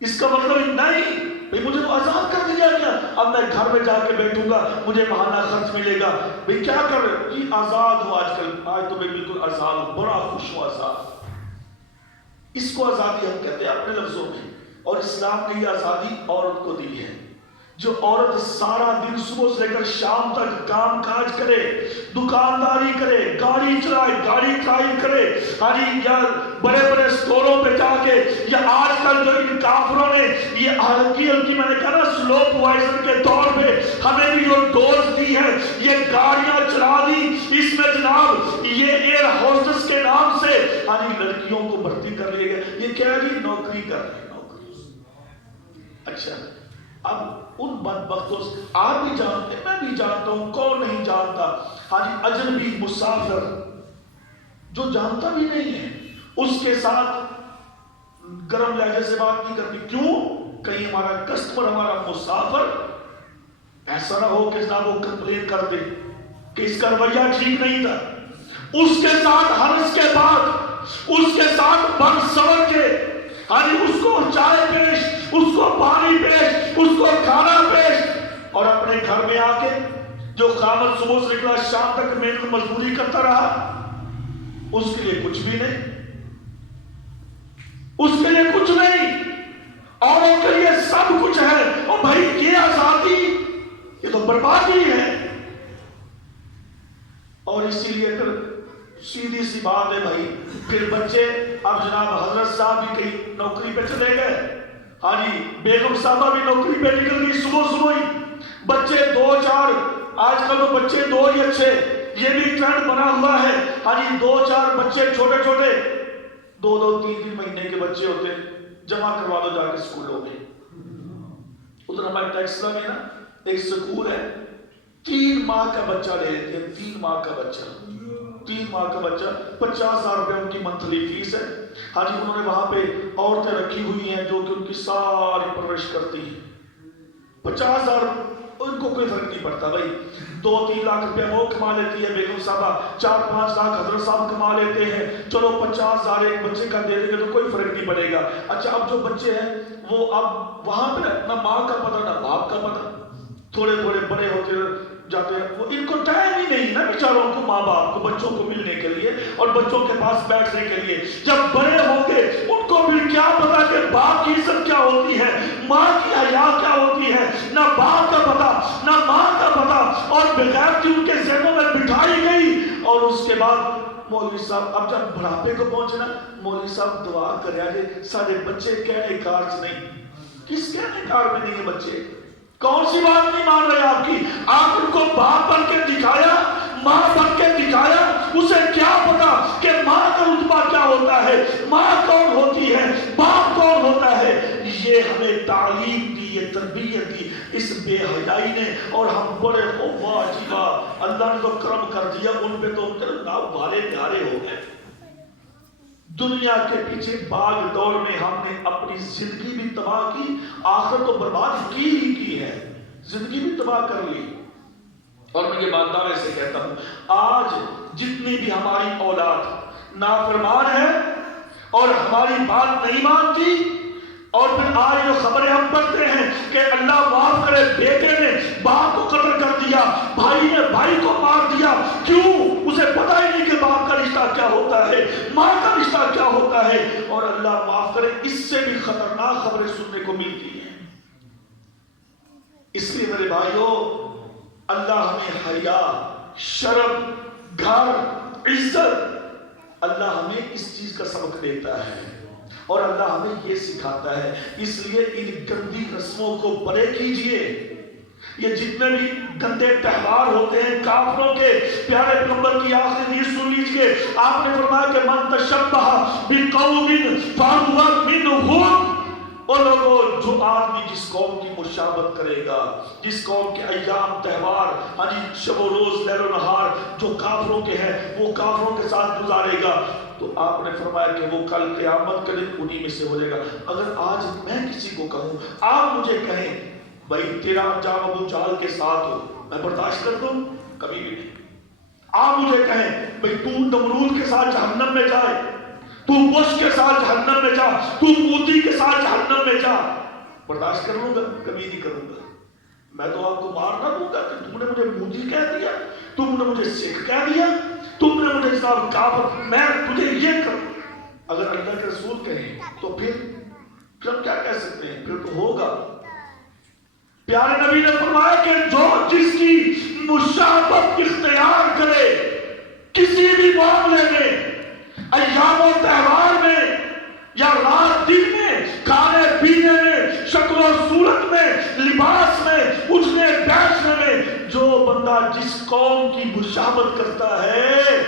اس کا مطلب نہیں بھئی مجھے تو آزاد کر دیا گیا، اب میں گھر میں جا کے بیٹھوں گا، مجھے ماہانہ خرچ ملے گا. بھئی کیا کر رہے ہو؟ یہ آزاد ہو آج کل، آج تو میں بالکل آزاد ہوں، بڑا خوش ہوں آزاد. اس کو آزادی ہم کہتے ہیں اپنے لفظوں میں. اور اسلام نے یہ آزادی عورت کو دی ہے. جو عورت سارا دن صبح سے لے کر شام تک کام کاج کرے، دکانداری کرے، گاڑی چلائے، گاڑی ڈرائیو کرے، یا بڑے بڑے سٹوروں پہ جا کے، یا آج کل جو ان کافروں نے یہ ہلکی میں نے کہا نا سلو پوائزن کے طور پہ ہمیں بھی جو ڈوز دی ہے، یہ گاڑیاں چلا دی، اس میں جناب یہ ایئر ہوسٹس کے نام سے لڑکیوں کو بھرتی کر لیا گیا. یہ کیا ہے؟ نوکری کر رہے ہیں، نوکری. اچھا اب ان بدبختوں سے آپ بھی جانتے ہیں، میں بھی جانتا ہوں، کون نہیں جانتا، اجنبی مسافر جو جانتا بھی نہیں ہے، اس کے ساتھ گرم لہجے سے بات نہیں کرتی. کیوں؟ کہیں ہمارا کسٹمر، ہمارا مسافر ایسا نہ ہو کہ جناب وہ کمپلین کر دے کہ اس کا رویہ ٹھیک نہیں تھا. اس کے ساتھ ہرس کے بعد، اس کے ساتھ بن سور کے، اس کو چائے پیش، اس کو پانی پیش، اس کو کھانا پیش، اور اپنے گھر میں آ کے جو خامد صبح سے نکلا شام تک محنت مزدوری کرتا رہا، اس کے لیے کچھ بھی نہیں. اس کے لیے کچھ نہیں، اوروں کے لیے سب کچھ ہے۔ اور بھائی یہ آزادی یہ تو بربادی ہے۔ اور اسی لیے پھر سیدھی سی بات ہے بھائی، پھر بچے اب جناب حضرت صاحب بھی کہیں نوکری پہ چلے گئے، ہاں جی بیگم صاحبہ بھی نوکری پہ نکل گئی صبح صبح ہی، بچے 2-4، آج کل تو بچے 2 ہی اچھے، یہ بھی ٹرینڈ بنا ہوا ہے، ہاں جی 2-4 بچے چھوٹے چھوٹے 2-2 3-3 مہینے کے بچے ہوتے ہیں، جمع کروا دو جا کے اسکولوں میں۔ ادھر ہمارے ٹیکسلا میں نا ایک سکول ہے، 3 ماہ کا بچہ لے لیتے ہیں، 3 ماہ کا بچہ، 3 ماہ کا بچہ، 50,000 روپے ان کی منتھلی فیس ہے۔ ہاں جی انہوں نے وہاں پہ عورتیں رکھی ہوئی ہیں جو کہ ان کی ساری پرورش کرتی ہیں، 50,000 ان کو کوئی فرق نہیں پڑتا بھائی، 2-3 لاکھ روپے وہ کما لیتی ہے بیگم صاحبہ، 4-5 لاکھ حضرت صاحب کما لیتے ہیں، چلو 50,000 ایک بچے کا دے دیں گے تو کوئی فرق نہیں پڑے گا۔ اچھا اب جو بچے ہیں وہ اب وہاں پہ نہ ماں کا پتہ نہ باپ کا پتہ، تھوڑے تھوڑے بڑے ہوتے جاتے ہیں، وہ ان کو ٹائم ہی نہیں نا بیچاروں کو، ماں باپ کو بچوں کو ملنے کے لیے اور بچوں کے پاس بیٹھنے کے لیے۔ جب بڑے ہوں گے ان کو بھی کیا پتا کہ باپ کی عزت کیا ہوتی ہے، ماں کی حیا کیا ہوتی ہے، نہ باپ کا پتا نہ ماں کا پتا، اور بغیر ان کے ذہنوں میں بٹھائی گئی۔ اور اس کے بعد مولوی صاحب اب جب بڑھاپے کو پہنچنا، مولوی صاحب دعا کرے سارے بچے کہنے کار نہیں، کس کہنے کار میں نہیں ہے بچے، کون سی بات نہیں مان رہے آپ کی؟ آپ ان کو باپ بن کے دکھایا، ماں بن کے دکھایا، اسے کیا پتا کہ ماں کا رتبہ کیا ہوتا ہے، ماں کون ہوتی ہے، باپ کون ہوتا ہے۔ یہ ہمیں تعلیم دی، یہ تربیت دی اس بے حیائی نے، اور ہم بڑے واہ جی واہ اللہ نے تو کرم کر دیا، ان پہ تو نام والے پیارے ہو گئے۔ دنیا کے پیچھے باغ دوڑ میں ہم نے اپنی زندگی بھی تباہ کی، آخرت تو برباد کی ہے، زندگی بھی تباہ کر لی۔ اور میں یہ بات دعوے سے کہتا ہوں، آج جتنی بھی ہماری اولاد نافرمان ہے اور ہماری بات نہیں مانتی، اور پھر آج جو خبریں ہم پڑھتے ہیں کہ اللہ معاف کرے بیٹے نے باپ کو قتل کر دیا، بھائی نے بھائی کو مار دیا، کیوں؟ اسے پتہ ہی نہیں کہ باپ کا رشتہ کیا ہوتا ہے، ماں کا رشتہ کیا ہوتا ہے، اور اللہ معاف کرے اس سے بھی خطرناک خبریں سننے کو ملتی ہیں۔ اس لیے میرے بھائیوں، اللہ ہمیں حیا، شرم، گھر، عزت، اللہ ہمیں اس چیز کا سبق دیتا ہے، اور اللہ ہمیں یہ سکھاتا ہے۔ اس لیے ان گندی رسموں کو پرے کیجئے۔ یہ جتنے بھی گندے تہوار ہوتے ہیں کافروں کے، پیارے پیغمبر کی آخری حدیث سن لیجئے، آپ نے فرمایا کہ من تشبہ بقوم فہو منہم، وہ لوگوں جو آدمی جس قوم کی مشابہت کرے گا، جس قوم کے ایام تہوار، ہاں جی شب و روز لیل و نہار جو کافروں کے ہیں وہ کافروں کے ساتھ گزارے گا، تو آپ نے فرمایا کہ وہ کل قیامت کے دن انہی میں سے ہو جائے گا۔ اگر آج میں کسی کو کہوں، آپ مجھے کہیں بھائی تیرا انجام ابو جہل کے ساتھ ہو، میں برداشت کر دوں؟ کبھی بھی نہیں۔ آپ مجھے کہیں بھائی تو نمرود کے ساتھ جہنم میں جائے، تو بش کے ساتھ جہنم میں جا، تو مودی کے ساتھ جہنم میں جا، برداشت کر لوں گا؟ کبھی نہیں کروں گا۔ میں تو آپ کو مار نہ دوں گا کہ تم نے مجھے مودی کہہ دیا، تم نے مجھے سکھ کہہ دیا، تم نے مجھے صاحب کافر، میں تجھے یہ کروں۔ اگر اللہ کے رسول کہیں تو پھر ہم کیا کہہ سکتے ہیں؟ پھر تو ہوگا۔ پیارے نبی نے فرمایا کہ جو جس کی مشابہت اختیار کرے کسی بھی معاملے میں، ایام و تہوار میں یا رات دن میں، کھانے پینے میں، شکل و صورت میں، لباس میں، اٹھنے بیٹھنے میں، جو بندہ جس قوم کی مشابہت کرتا ہے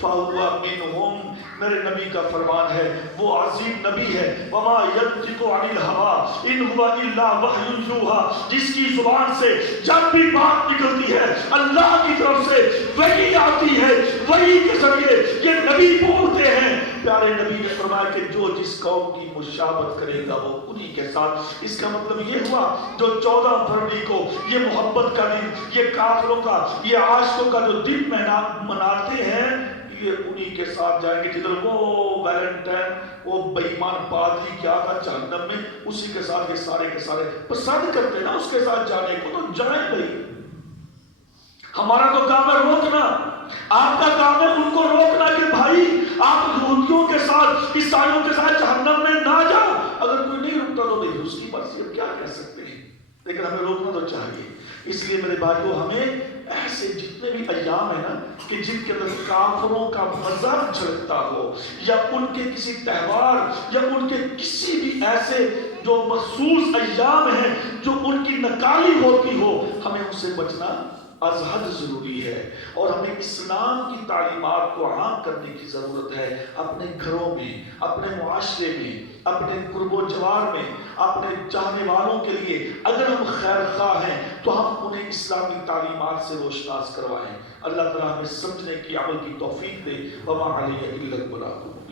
فَهُوَ مِنْهُمْ، میرے نبی کا فرمان ہے، وہ عظیم نبی ہے، وَمَا يَنْطِقُ عَنِ الْهَوَىٰ إِنْ هُوَ إِلَّا وَحْيٌ يُوحَىٰ، جس کی زبان سے جب بھی بات نکلتی ہے اللہ کی طرف سے وحی آتی ہے، وحی کے ذریعے یہ نبی بولتے ہیں۔ پیارے نبی نے فرمایا کہ جو جس قوم کی مشابہت کرے گا وہ انہی کے ساتھ۔ اس کا مطلب یہ ہوا جو 14 فروری کو یہ محبت کا دن، یہ کافروں کا، یہ عاشقوں کا جو دن مناتے ہیں، یہ انہی کے ساتھ جائیں گے جدھر وہ ویلنٹائن، وہ بے ایمان پادری کیا تھا جہنم میں، اسی کے ساتھ یہ سارے کے سارے پسند کرتے ہیں نا اس کے ساتھ جانے کو، تو جائیں بھائی۔ ہمارا تو کام ہے روکنا، آپ کا کام ہے ان کو روکنا کہ بھائی آپ یہودیوں کے ساتھ عیسائیوں کے ساتھ جہنم میں نہ جاؤ، اگر کوئی نہیں رکتا تو نہیں، اس کی مرضی، اب کیا کہہ سکتے ہیں، لیکن ہمیں روکنا تو چاہیے۔ اس لیے میرے بھائیو، ہمیں ایسے جتنے بھی ایام ہیں نا کہ جن کے اندر کافروں کا مذہب جھلکتا ہو، یا ان کے کسی تہوار، یا ان کے کسی بھی ایسے جو مخصوص ایام ہیں جو ان کی نکالی ہوتی ہو، ہمیں ان سے بچنا از حد ضروری ہے۔ اور ہمیں اسلام کی تعلیمات کو عام کرنے کی ضرورت ہے، اپنے گھروں میں، اپنے معاشرے میں، اپنے قرب و جوار میں، اپنے چاہنے والوں کے لیے اگر ہم خیر خواہ ہیں تو ہم انہیں اسلامی تعلیمات سے روشناس کروائیں۔ اللہ تعالیٰ ہمیں سمجھنے کی، عمل کی توفیق دے۔ وما علیہ الا البلاغ۔